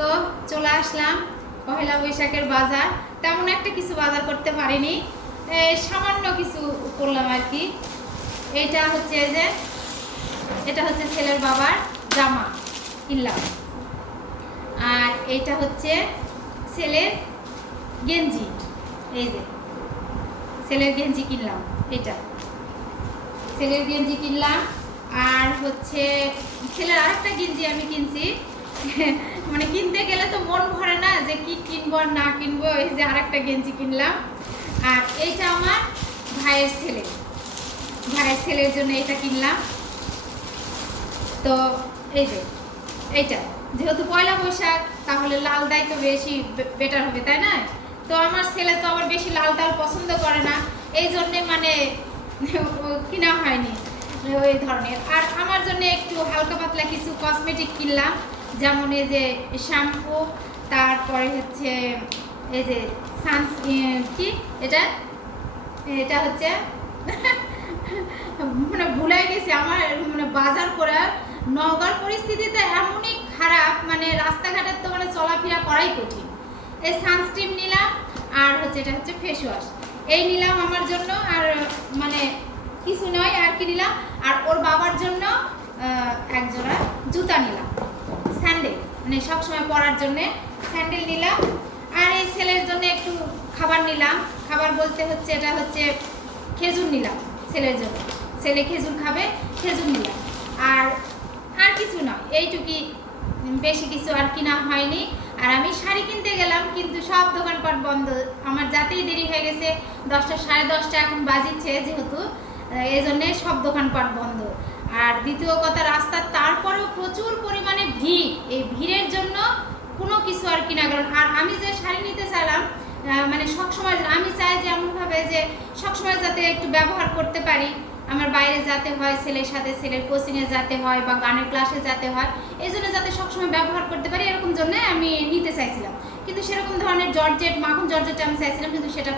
তো চলে আসলাম পহেলা বৈশাখের বাজার। তেমন একটা কিছু বাজার করতে পারিনি। সামান্য কিছু করলাম আর কি। এটা হচ্ছে যে, এটা হচ্ছে ছেলের বাবার জামা কিনলাম। আর এইটা হচ্ছে ছেলের গেঞ্জি। এই যে, ছেলের গেঞ্জি কিনলাম এটা ছেলের গেঞ্জি কিনলাম, আর হচ্ছে ছেলের আরেকটা গেঞ্জি আমি কিনছি। মানে কিনতে গেলে তো মন ভরে না যে কি কিনবো আর না কিনবো, এই যে আরেকটা গেঞ্জি কিনলাম। আর এইটা আমার ভাইয়ের ছেলে। ভাইয়ের ছেলের জন্য এটা কিনলাম। তো এই যে, এইটা। যেহেতু পয়লা বৈশাখ, তাহলে লালটাই তো বেশি বেটার হবে, তাই না? তো আমার ছেলে তো আবার বেশি লাল টাল পছন্দ করে না। এই জন্যে মানে কিনা হয়নি। ওই ধরনের। আর আমার জন্য একটু হালকা পাতলা কিছু কসমেটিক কিনলাম। যেমন এই যে শ্যাম্পু, তারপরে হচ্ছে এই যে সান কি? এটা? এটা হচ্ছে মানে ভুলে গেছি আমার মানে বাজার করার নওগাঁর পরিস্থিতিতে এমনই খারাপ মানে রাস্তাঘাটের তো মানে চলাফেরা করাই কঠিন। এই সানস্ক্রিন নিলাম আর হচ্ছে এটা হচ্ছে ফেস ওয়াশ এই নিলাম আমার জন্য আর মানে কিছু নয় আর কি নিলাম। আর ওর বাবার জন্য একজোড়া জুতা নিলাম। স্যান্ডেল। মানে সবসময় পরার জন্যে স্যান্ডেল নিলাম। আর এই ছেলের জন্য একটু খাবার নিলাম। খাবার বলতে হচ্ছে, এটা হচ্ছে খেজুর নিলাম ছেলের জন্য। ছেলে খেজুর খাবে, খেজুর নিলাম। আর আর কিছু নয়, এইটুকুই। বেশি কিছু আর কিনা হয়নি। আর আমি শাড়ি কিনতে গেলাম, কিন্তু সব দোকানপাট বন্ধ। আমার যাতেই দেরি হয়ে গেছে, দশটা সাড়ে দশটা এখন বাজিচ্ছে যেহেতু। এই জন্যে সব দোকানপাট বন্ধ। আর দ্বিতীয় কথা, রাস্তার তারপরেও প্রচুর পরিমাণে ভিড় এই ভিড়ের জন্য কোনো কিছু আর কিনা গেল আর আমি যে শাড়ি নিতে চাইলাম মানে সবসময় আমি চাই যে এমনভাবে যে সবসময় যাতে একটু ব্যবহার করতে পারি, আমার বাইরে যাতে হয়, ছেলের সাথে, ছেলের কোচিংয়ে যাতে হয় বা গানের ক্লাসে যাতে হয়, এই জন্য যাতে সবসময় ব্যবহার করতে পারি, এরকম জন্য আমি নিতে চাইছিলাম। কিন্তু সেরকম ধরনের জর্জেট, মাখন জর্জেট আমি চাইছিলাম, কিন্তু সেটা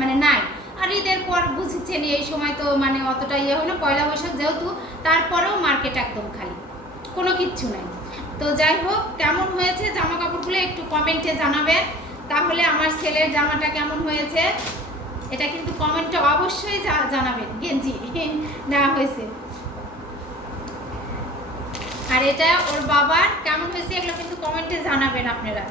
মানে নাই। আর ঈদের পর বুঝছেন এই সময় তো মানে অতটা ইয়ে হলো পয়লা বৈশাখ যেহেতু, তারপরেও মার্কেট একদম খালি। কোনো কিচ্ছু নাই। তো যাই হোক, কেমন হয়েছে জামা কাপড়গুলো একটু কমেন্টে জানাবেন। তাহলে আমার ছেলের জামাটা কেমন হয়েছে, এটা কিন্তু কমেন্টে অবশ্যই জানাবেন। গেঞ্জি নেওয়া হয়েছে। আর এটা ওর বাবার, কেমন হয়েছে এগুলো কিন্তু কমেন্টে জানাবেন আপনারা।